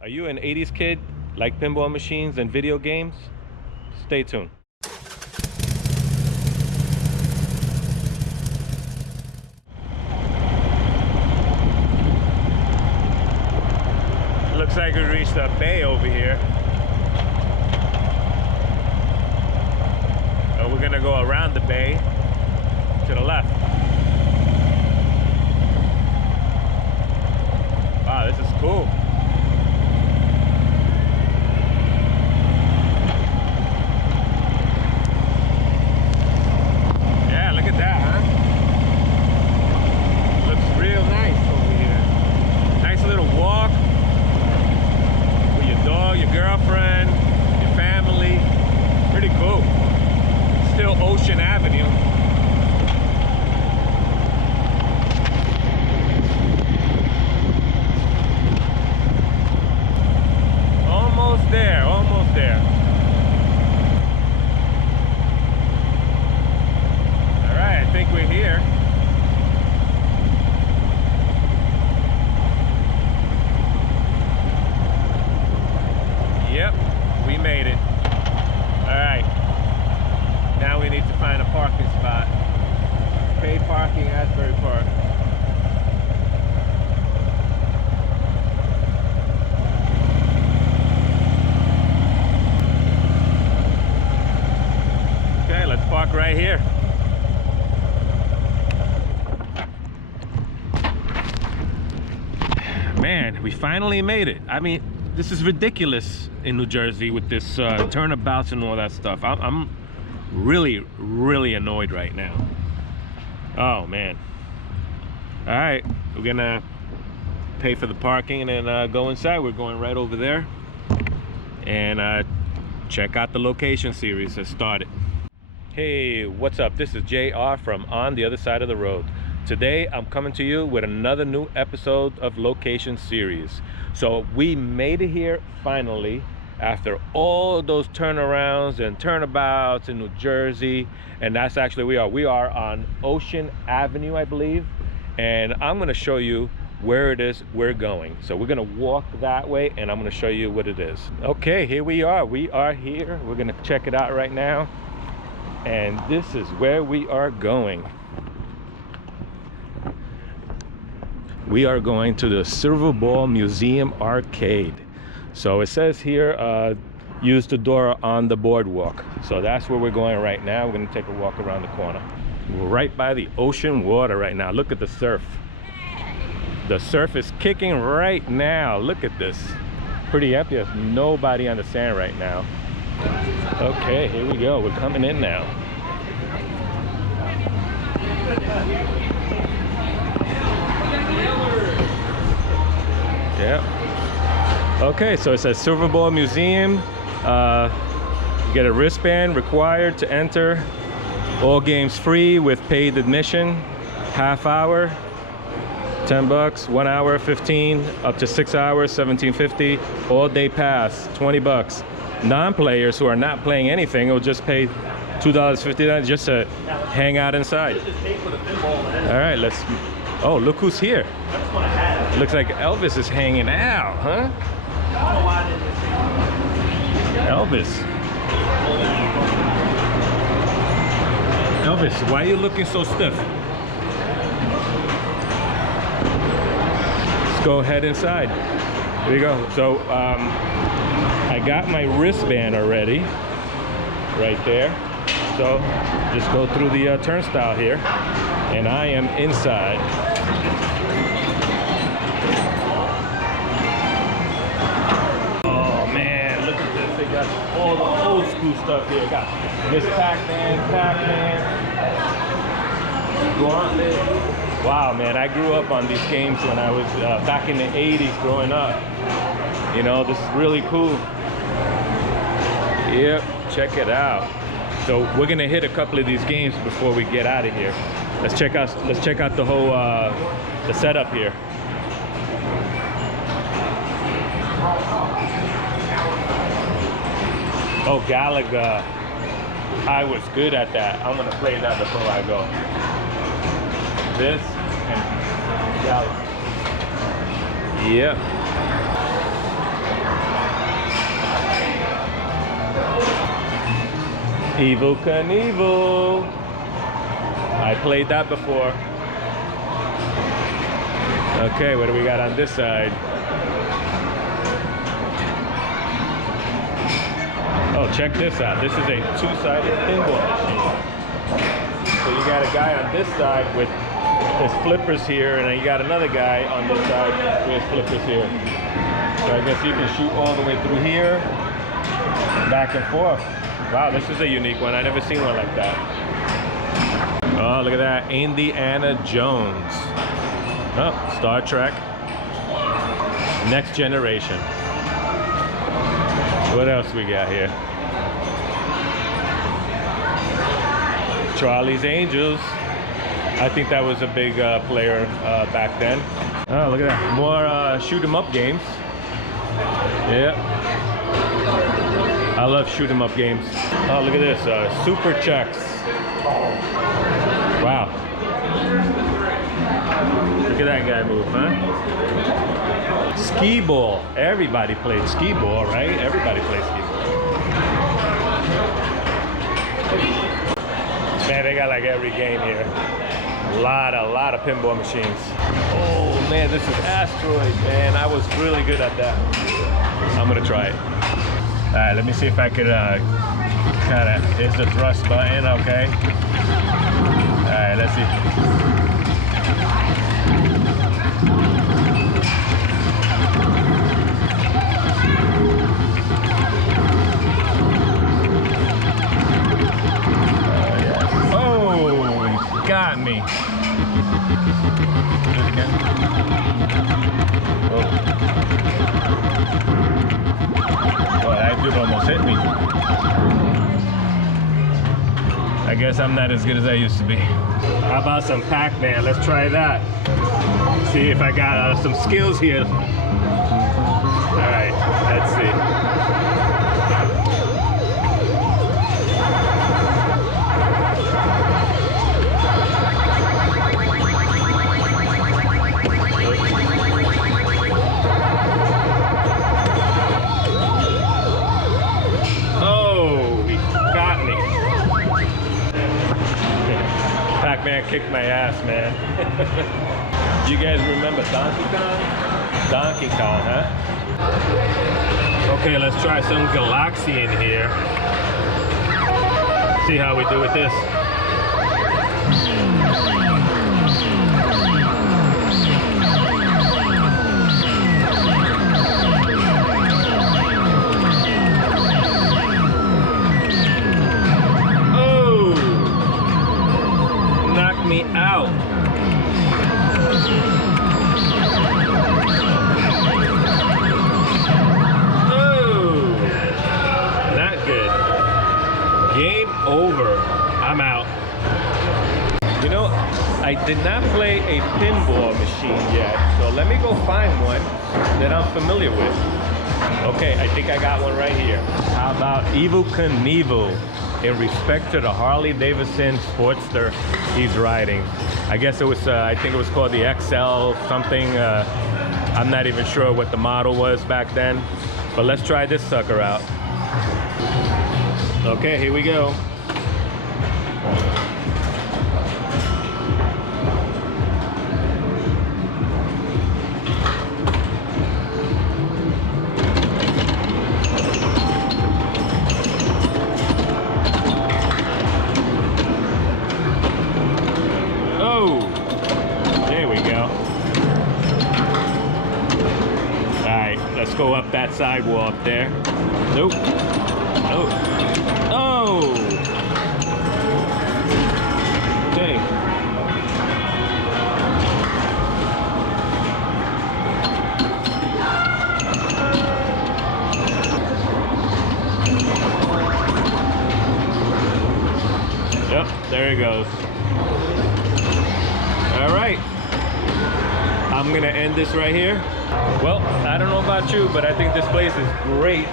Are you an 80s kid, like pinball machines and video games? Stay tuned. Looks like we reached a bay over here. We're gonna go around the bay to the left. Wow, this is cool. Yeah, look at that, huh? Looks real nice over here. Nice little walk with your dog, your girlfriend, your family. Pretty cool. Still Ocean Avenue. Almost there, almost there. All right, I think we're here. Yep, we made it. All right. Now we need to find a parking spot. Paid parking, Asbury Park. Okay, let's park right here. Man, we finally made it. I mean, this is ridiculous in New Jersey with this turnabouts and all that stuff. I'm really annoyed right now. Oh man. All right, we're gonna pay for the parking and then go inside. We're going right over there and check out the location series that started. Hey, what's up? This is JR from On the Other Side of the Road. Today I'm coming to you with another new episode of Location Series. So we made it here finally after all those turnarounds and turnabouts in New Jersey. And that's actually we are on Ocean Avenue, I believe, and I'm going to show you where it is we're going. So we're going to walk that way and I'm going to show you what it is. Okay, here we are here. We're going to check it out right now, and this is where we are going. We are going to the Silverball Museum Arcade. So it says here, use the door on the boardwalk. So that's where we're going right now. We're gonna take a walk around the corner. We're right by the ocean water right now. Look at the surf. The surf is kicking right now. Look at this. Pretty empty. There's nobody on the sand right now. Okay, here we go. We're coming in now. Yep. Okay, so it says Silverball Museum. You get a wristband required to enter. All games free with paid admission. Half hour, 10 bucks. 1 hour, 15. Up to 6 hours, $17.50. All day pass, 20 bucks. Non-players who are not playing anything will just pay $2.50 just to hang out inside. All right, let's. Oh, look who's here. Looks like Elvis is hanging out, huh? Elvis, why are you looking so stiff? Let's go head inside. Here we go. So I got my wristband already, right there. So just go through the turnstile here, and I am inside. They got all the old school stuff here. Got Miss Pac-Man, Gauntlet. Wow, man, I grew up on these games when I was back in the 80s growing up. You know, this is really cool. Yep, check it out. So we're gonna hit a couple of these games before we get out of here. Let's check out the whole the setup here. Oh, Galaga. I was good at that. I'm gonna play that before I go. This and Galaga. Yep. Evel Knievel. I played that before. Okay, what do we got on this side? Oh, check this out. This is a two-sided pinball machine. So you got a guy on this side with his flippers here, and then you got another guy on this side with his flippers here. So I guess you can shoot all the way through here, back and forth. Wow, this is a unique one. I never seen one like that. Oh, look at that, Indiana Jones. Oh, Star Trek. Next Generation. What else we got here? Charlie's Angels. I think that was a big player back then. Oh, look at that. More shoot 'em up games. Yeah. I love shoot 'em up games. Oh, look at this. Super Checks. Wow. Look at that guy move, huh? Skee ball. Everybody played skee ball, right? Everybody played skee ball. Man, they got like every game here. A lot of pinball machines. Oh man, this is Asteroid, man. I was really good at that. I'm gonna try it. All right, let me see if I could kind of, here's the thrust button, okay. All right, let's see. Got me. Do it again. Oh. Boy, that dude almost hit me. I guess I'm not as good as I used to be. How about some Pac-Man? Let's try that. See if I got some skills here. All right, let's see. Pac-Man kicked my ass, man. You guys remember Donkey Kong? Donkey Kong, huh? Okay, let's try some Galaxy in here. See how we do with this. Me out. Oh, not good. Game over. I'm out. You know, I did not play a pinball machine yet, so let me go find one that I'm familiar with. Okay, I think I got one right here. How about Evel Knievel? In respect to the Harley Davidson Sportster he's riding. I guess it was, I think it was called the XL something. I'm not even sure what the model was back then. But let's try this sucker out. Okay, here we go. Go up that sidewall up there. Nope. Nope. Oh! Okay. Yep, there it goes. All right. I'm gonna end this right here. Well, I don't know about you, but I think this place is great.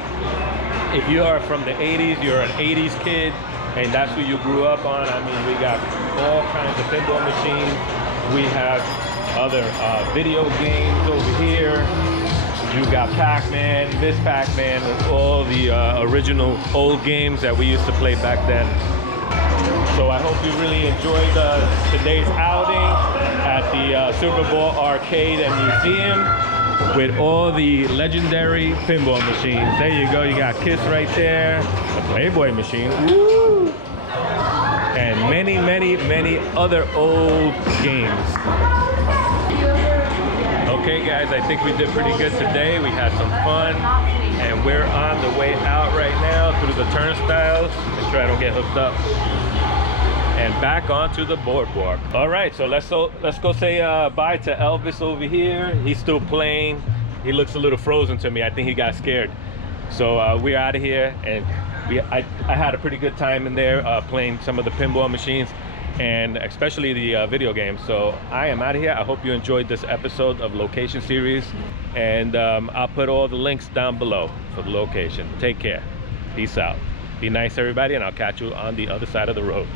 If you are from the 80s, you're an 80s kid, and that's what you grew up on. I mean, we got all kinds of pinball machines. We have other video games over here. You got Pac-Man, Miss Pac-Man, and all the original old games that we used to play back then. So I hope you really enjoyed today's outing at the Silverball Arcade and Museum with all the legendary pinball machines. There you go, you got Kiss right there, the Playboy machine, woo! And many, many, many other old games. Okay guys, I think we did pretty good today. We had some fun, and we're on the way out right now through the turnstiles. Make sure I don't get hooked up. And back onto the boardwalk. All right, so let's go say bye to Elvis over here. He's still playing. He looks a little frozen to me. I think he got scared. So we're out of here, and I had a pretty good time in there playing some of the pinball machines, and especially the video games. So I am out of here. I hope you enjoyed this episode of Location Series, and I'll put all the links down below for the location. Take care. Peace out. Be nice, everybody, and I'll catch you on the other side of the road.